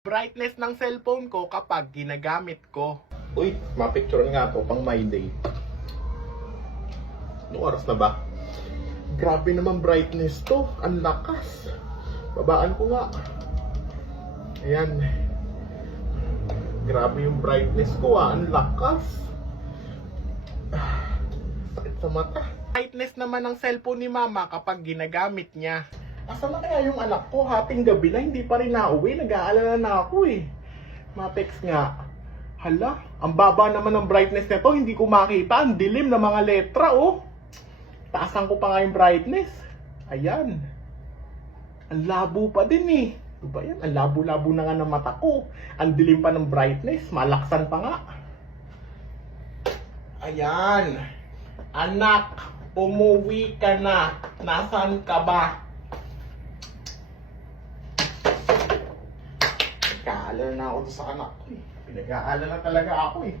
Brightness ng cellphone ko kapag ginagamit ko. Uy, mapicturean nga to pang my day. Anong oras na ba? Grabe naman brightness to. Ang lakas. Babaan ko nga. Ayan. Grabe yung brightness ko Ang lakas. Sakit sa mata. Brightness naman ng cellphone ni mama kapag ginagamit niya. Asan na kaya yung anak ko? Hating gabi na, hindi pa rin nauwi. Nag-aalala na ako eh. Ma-text nga. Hala, ang baba naman ng brightness nito. Hindi ko makita. Ang dilim na mga letra oh. Taasan ko pa nga yung brightness. Ayan. Ang labo pa din eh. Diba yan? Ang labo-labo na nga ng mata ko. Ang dilim pa ng brightness. Malaksan pa nga. Ayan. Anak, umuwi ka na. Nasaan ka ba? Nag-aalala na ako sa anak ko eh. Pinag-aalala talaga ako eh.